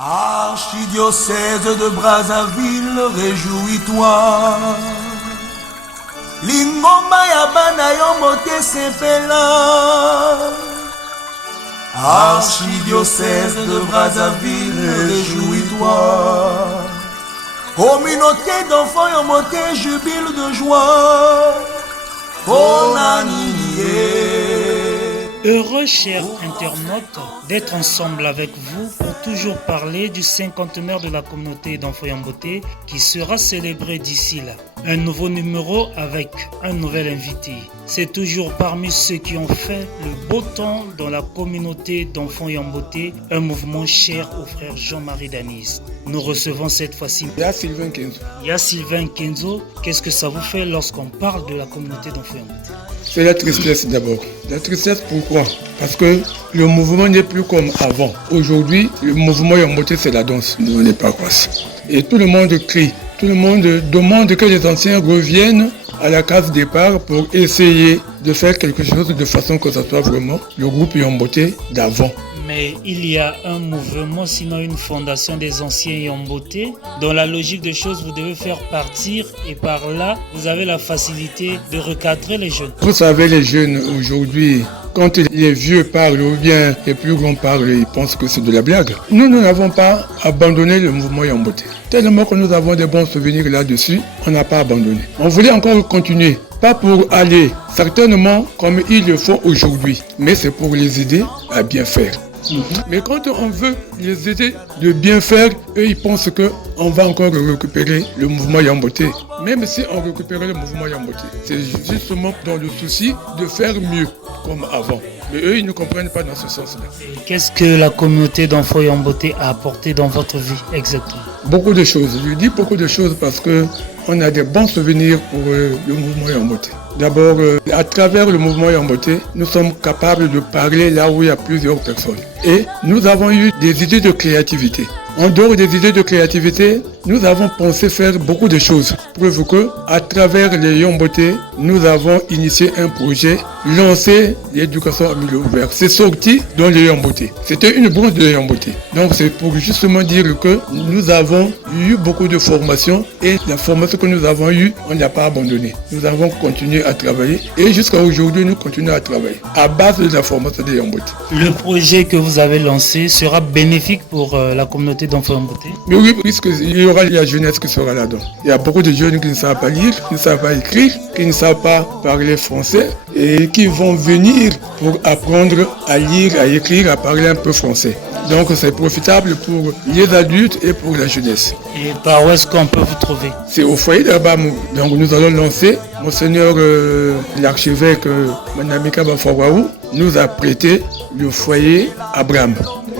Archidiocèse de Brazzaville, réjouis-toi. Lingomba ya bana yo mote sepela. Archidiocèse de Brazzaville, réjouis-toi. Communauté d'enfants yo mote jubile de joie. Heureux, chers internautes, d'être ensemble avec vous pour toujours parler du cinquantenaire de la communauté d'enfants Yamboté qui sera célébré d'ici là. Un nouveau numéro avec un nouvel invité. C'est toujours parmi ceux qui ont fait le beau temps dans la communauté d'enfants Yamboté, un mouvement cher au frère Jean-Marie Danis. Nous recevons cette fois-ci Sylvain Kenzo. Sylvain Kenzo. Qu'est-ce que ça vous fait lorsqu'on parle de la communauté d'enfants Yamboté? C'est la tristesse d'abord. La tristesse pourquoi? Parce que le mouvement n'est plus comme avant. Aujourd'hui, le mouvement Yamboté, c'est la danse. Nous, on n'est pas quoi. Et tout le monde crie. Tout le monde demande que les anciens reviennent à la case départ pour essayer de faire quelque chose de façon que ça soit vraiment le groupe Yamboté d'avant. Mais il y a un mouvement, sinon une fondation des anciens Yamboté. Dans la logique des choses, vous devez faire partir et par là, vous avez la facilité de recadrer les jeunes. Vous savez, les jeunes aujourd'hui, quand les vieux parlent ou bien les plus grands parlent, ils pensent que c'est de la blague. Nous n'avons pas abandonné le mouvement Yamboté. Tellement que nous avons des bons souvenirs là-dessus, on n'a pas abandonné. On voulait encore continuer. Pas pour aller certainement comme ils le font aujourd'hui, mais c'est pour les aider à bien faire. Mais quand on veut les aider de bien faire, eux ils pensent qu'on va encore récupérer le mouvement Yamboté. Même si on récupérait le mouvement Yamboté, c'est justement dans le souci de faire mieux comme avant. Mais eux ils ne comprennent pas dans ce sens-là. Qu'est-ce que la communauté d'enfants Yamboté a apporté dans votre vie exactement? Beaucoup de choses. Je dis beaucoup de choses parce que on a des bons souvenirs pour le mouvement Yamboté. D'abord, à travers le mouvement Yamboté, nous sommes capables de parler là où il y a plusieurs personnes. Et nous avons eu des idées de créativité. En dehors des idées de créativité, nous avons pensé faire beaucoup de choses. Preuve que, à travers les Yamboté, nous avons initié un projet, lancé l'éducation en milieu ouvert. C'est sorti dans les Yamboté. C'était une branche de Yamboté. Donc c'est pour justement dire que nous avons eu beaucoup de formations et la formation que nous avons eue, on n'a pas abandonné. Nous avons continué à travailler et jusqu'à aujourd'hui, nous continuons à travailler à base de la formation des Yamboté. Le projet que vous avez lancé sera bénéfique pour la communauté d'enfants Yamboté? Mais oui, puisqu'il y aura la jeunesse qui sera là-dedans. Il y a beaucoup de jeunes qui ne savent pas lire, qui ne savent pas écrire, qui ne savent pas parler français et qui vont venir pour apprendre à lire, à écrire, à parler un peu français. Donc c'est profitable pour les adultes et pour la jeunesse. Et par où est-ce qu'on peut vous trouver? C'est au foyer d'Abamou. Donc nous allons lancer, Monseigneur l'archevêque Manamika Bafawaou nous a prêté le foyer Abraham.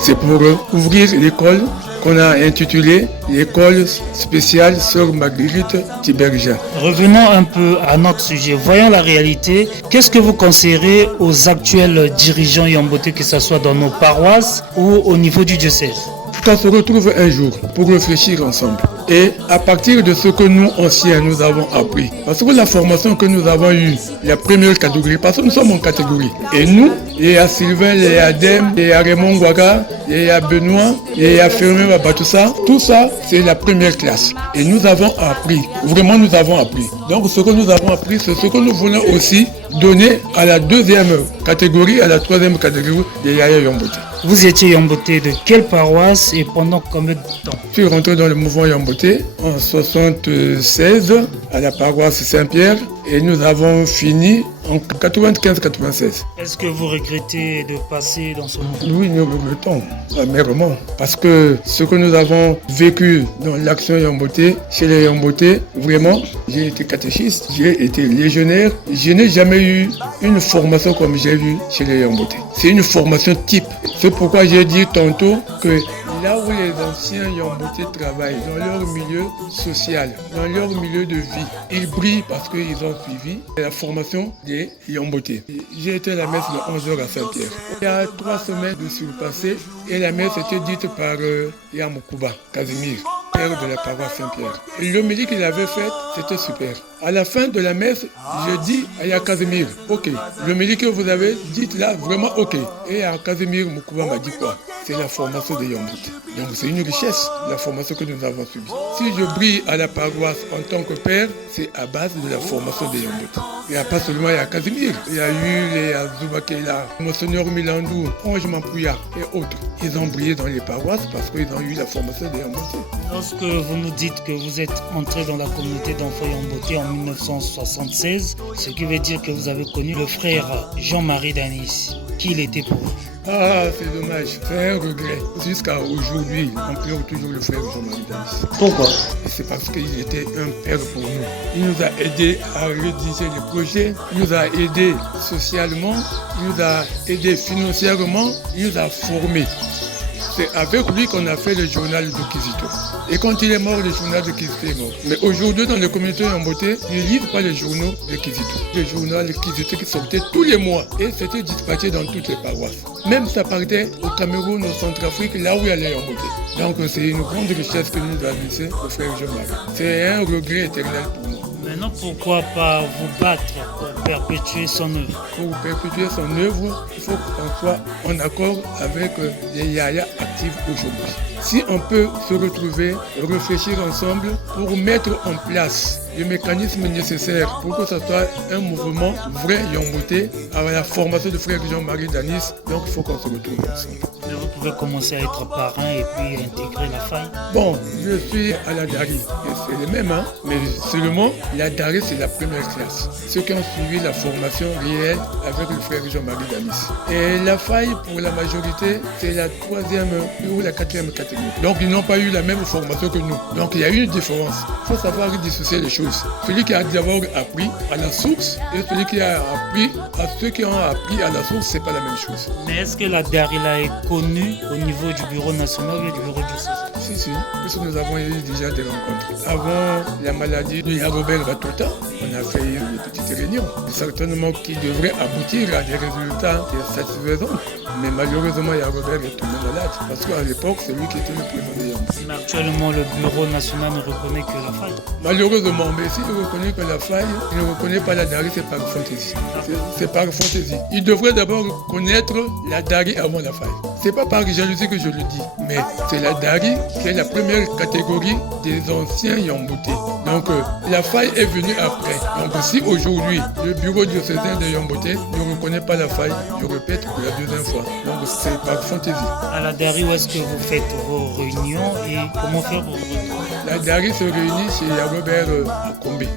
C'est pour ouvrir l'école qu'on a intitulée l'école spéciale Sœur Marguerite Tibergia. Revenons un peu à notre sujet. Voyons la réalité. Qu'est-ce que vous conseillerez aux actuels dirigeants Yamboté, que ce soit dans nos paroisses ou au niveau du diocèse? Qu'on se retrouve un jour pour réfléchir ensemble. Et à partir de ce que nous, anciens, nous avons appris. Parce que la formation que nous avons eue, la première catégorie, parce que nous sommes en catégorie. Et nous, il y a Sylvain, il y a Adem, il y a Raymond Gouaga, il y a Benoît, il y a Fermé Babatoussa. Tout ça, c'est la première classe. Et nous avons appris. Vraiment, nous avons appris. Donc, ce que nous avons appris, c'est ce que nous voulons aussi donner à la deuxième catégorie, à la troisième catégorie de Yaya Yamboté. Vous étiez Yamboté de quelle paroisse et pendant combien de temps? Je suis rentré dans le mouvement Yamboté en 1976 à la paroisse Saint-Pierre et nous avons fini en 95-96. Est-ce que vous regrettez de passer dans ce mouvement? Oui, nous regrettons amèrement parce que ce que nous avons vécu dans l'action Yamboté, chez les Yamboté, vraiment, j'ai été catéchiste, j'ai été légionnaire. Je n'ai jamais eu une formation comme j'ai eu chez les Yamboté. C'est une formation type. C'est pourquoi j'ai dit tantôt que là où les anciens Yamboté travaillent, dans leur milieu social, dans leur milieu de vie, ils brillent parce qu'ils ont suivi la formation des Yamboté. J'ai été à la messe de 11h à Saint-Pierre. Il y a 3 semaines de surpassé et la messe était dite par Yamoukuba Casimir, père de la paroisse Saint-Pierre. Et l'homélie qu'il avait faite, c'était super. À la fin de la messe, je dis à Ya Casimir, ok, l'homélie que vous avez dite là, vraiment ok. Et à Casimir Moukuba m'a dit quoi? c'est la formation des Yamboté. Donc c'est une richesse, la formation que nous avons subie. Si je brille à la paroisse en tant que père, c'est à base de la formation des Yamboté. Il n'y a pas seulement il y a Casimir, il y a eu les Azouba Keila, Monseigneur Milandou, Ange Mampouya et autres. Ils ont brillé dans les paroisses parce qu'ils ont eu la formation des Yamboté. Lorsque vous nous dites que vous êtes entré dans la communauté d'enfants Yamboté en 1976, ce qui veut dire que vous avez connu le frère Jean-Marie Danis. Qui il était pour vous? Ah, c'est dommage, c'est un regret. Jusqu'à aujourd'hui, on pleure toujours le frère Jean-Marie Danis. Pourquoi? Et c'est parce qu'il était un père pour nous. Il nous a aidés à rédiger les projets, il nous a aidés socialement, il nous a aidés financièrement, il nous a formés. C'est avec lui qu'on a fait le journal de Kizito. Et quand il est mort, le journal de Kizito est mort. Mais aujourd'hui, dans les communautés Yamboté, ils ne lisent pas les journaux de Kizito. Le journal de Kizito qui sortait tous les mois. Et c'était dispatché dans toutes les paroisses. Même ça partait au Cameroun, au Centrafrique, là où il y a les Yamboté. Donc c'est une grande richesse que nous a laissé le frère Jean-Marie. C'est un regret éternel pour nous. Maintenant, pourquoi pas vous battre pour perpétuer son œuvre? Pour perpétuer son œuvre, il faut qu'on soit en accord avec les Yaya actifs aujourd'hui. Si on peut se retrouver, réfléchir ensemble pour mettre en place les mécanismes nécessaires pour que ce soit un mouvement vrai Yamboté avec la formation de frère Jean-Marie Danis, donc il faut qu'on se retrouve ensemble. Mais vous pouvez commencer à être parrain et puis intégrer la faille. Bon, je suis à la Dari, et c'est le même, mais seulement la Dari c'est la première classe. Ceux qui ont suivi la formation réelle avec le frère Jean-Marie Danis. Et la faille pour la majorité, c'est la 3e ou la 4e catégorie. Donc ils n'ont pas eu la même formation que nous. Donc il y a une différence. Il faut savoir dissocier les choses. Celui qui a d'abord appris à la source et celui qui a appris à ceux qui ont appris à la source, c'est pas la même chose. Mais est-ce que la Darila est connue au niveau du bureau national ou du bureau du CC? Si, puisque nous avons eu déjà des rencontres. Avant la maladie de Yagobert Batota, on a fait une petite réunion, certainement qui devrait aboutir à des résultats satisfaisants. Mais malheureusement, Yagobert est tombé malade, parce qu'à l'époque, c'est lui qui était le président de Yamboté. Mais actuellement, le bureau national ne reconnaît que la faille. Malheureusement, mais s'il ne reconnaît que la faille, il ne reconnaît pas la Dari, c'est par fantaisie. C'est par fantaisie. Il devrait d'abord connaître la Dari avant la faille. C'est pas par jalousie que je le dis, mais c'est la Dari qui est la première catégorie des anciens Yamboté. Donc la faille est venue après. Donc si aujourd'hui le bureau diocésain de Yamboté ne reconnaît pas la faille, je répète pour la deuxième fois. Donc c'est par fantaisie. À la Dari, où est-ce que vous faites vos réunions et comment faire vos réunions? La Dari se réunit chez Yagobert à Combé.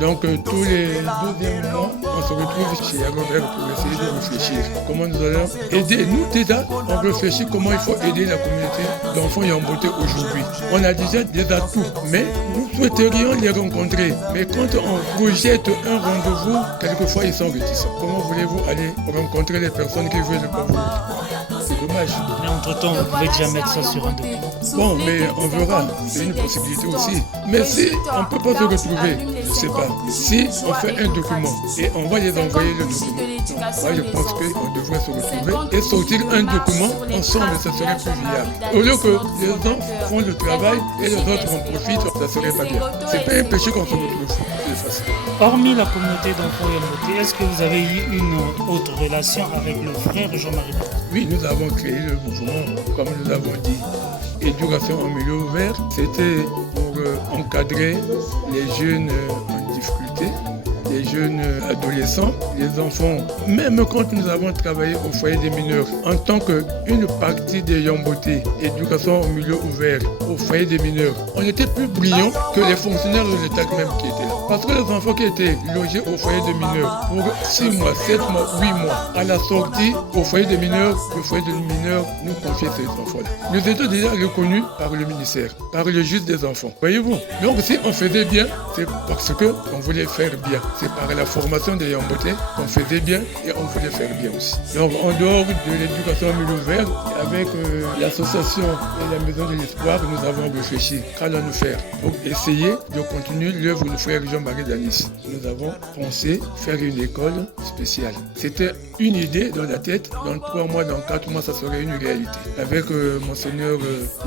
Donc tous les 2e mois, on se retrouve chez Yagobert pour essayer de réfléchir. Comment nous allons aider. Nous déjà, on réfléchit comment il faut aider la communauté d'enfants Yamboté aujourd'hui. On a déjà des atouts, mais nous souhaiterions les rencontrer. Mais quand on projette un rendez-vous, quelquefois ils sont réticents. Comment voulez-vous aller rencontrer les personnes qui veulent pas vous retrouver? C'est dommage. Mais entre-temps, vous pouvez déjà mettre ça sur un document. Bon, mais on verra. C'est une possibilité aussi. Mais si on ne peut pas se retrouver, je ne sais pas. Si on fait un document et on va les envoyer le document, moi je pense qu'on devrait se retrouver et sortir un document ensemble, ça serait plus viable. Au lieu que les uns font le travail et les autres en profitent, ça serait pas bien. C'est pas un péché qu'on se retrouve. C'est facile. Hormis la communauté d'enfants Yamboté, est-ce que vous avez eu une autre relation avec le frère Jean-Marie Danis? Oui, nous avons créé le mouvement, comme nous avons dit. Éducation en milieu ouvert, c'était pour encadrer les jeunes en difficulté, les jeunes adolescents, les enfants. Même quand nous avons travaillé au foyer des mineurs, en tant qu'une partie des Yamboté, éducation en milieu ouvert, au foyer des mineurs, on était plus brillants que les fonctionnaires de l'État même qui étaient là. Parce que les enfants qui étaient logés au foyer des mineurs pour 6 mois, 7 mois, 8 mois, à la sortie au foyer des mineurs, le foyer des mineurs nous confiait ces enfants-là. Nous étions déjà reconnus par le ministère, par le juge des enfants. Voyez-vous? Donc si on faisait bien, c'est parce qu'on voulait faire bien. C'est par la formation des Yamboté qu'on faisait bien et on voulait faire bien aussi. Donc en dehors de l'éducation en milieu ouvert, avec l'association et la maison de l'espoir, nous avons réfléchi qu'allons-nous faire pour essayer de continuer l'œuvre du frère Jean-Marie Danis. Nous avons pensé faire une école spéciale. C'était une idée dans la tête. Dans 3 mois, dans 4 mois, ça serait une réalité. Avec Monseigneur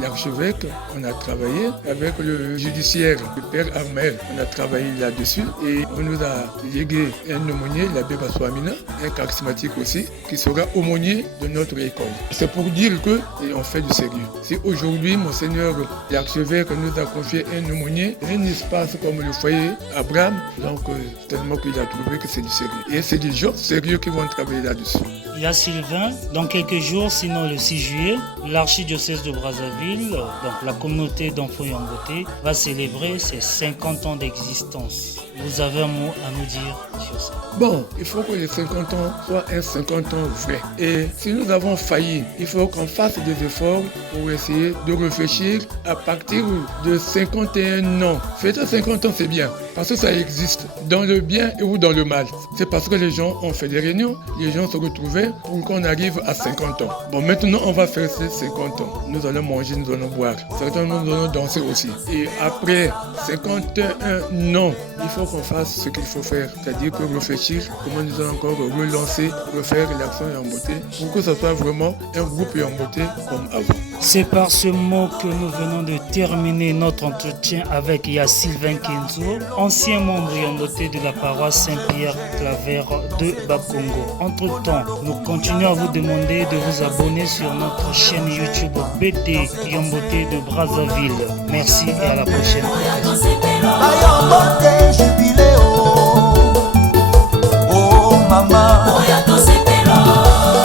l'archevêque, on a travaillé. Avec le judiciaire, le père Armel, on a travaillé là-dessus et on nous a légué un aumônier, l'abbé Bassoamina, un charismatique aussi, qui sera aumônier de notre école. C'est pour dire qu'on fait du sérieux. Si aujourd'hui, Monseigneur l'archevêque nous a confié un aumônier, un espace comme le foyer Abraham, donc tellement qu'il a trouvé que c'est du sérieux. Et c'est des gens sérieux qui vont travailler là-dessus. Il y a Sylvain, dans quelques jours, sinon le 6 juillet, l'archidiocèse de Brazzaville, donc la communauté d'enfants en beauté, va célébrer ses 50 ans d'existence. Vous avez un mot à nous dire sur ça? Bon, il faut que les 50 ans soient un 50 ans vrai. Et si nous avons failli, il faut qu'on fasse des efforts pour essayer de réfléchir à partir de 51 ans. Fêter 50 ans, c'est bien, parce que ça existe dans le bien ou dans le mal. C'est parce que les gens ont fait des réunions, les gens se retrouvaient pour qu'on arrive à 50 ans. Bon, maintenant, on va faire ces 50 ans. Nous allons manger, nous allons boire. Certains, nous allons danser aussi. Et après 51 ans, il faut qu'on fasse ce qu'il faut faire, c'est-à-dire que réfléchir comment nous allons encore relancer, refaire l'action en beauté pour que ce soit vraiment un groupe en beauté comme avant. C'est par ce mot que nous venons de terminer notre entretien avec Sylvain Kenzo, ancien membre en beauté de la paroisse Saint-Pierre-Claver de Bakongo. Entre-temps, nous continuons à vous demander de vous abonner sur notre chaîne YouTube BT Yamboté de Brazzaville. Merci et à la prochaine.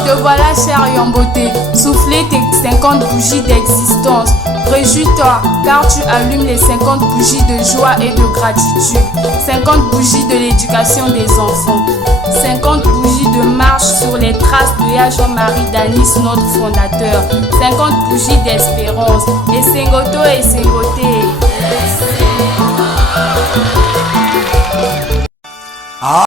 Te voilà, cher Yamboté, soufflez tes 50 bougies d'existence. Réjouis-toi, car tu allumes les 50 bougies de joie et de gratitude. 50 bougies de l'éducation des enfants. 50 bougies de marche sur les traces de Jean-Marie Danis, notre fondateur. 50 bougies d'espérance. Et Sengoto et Sengoté.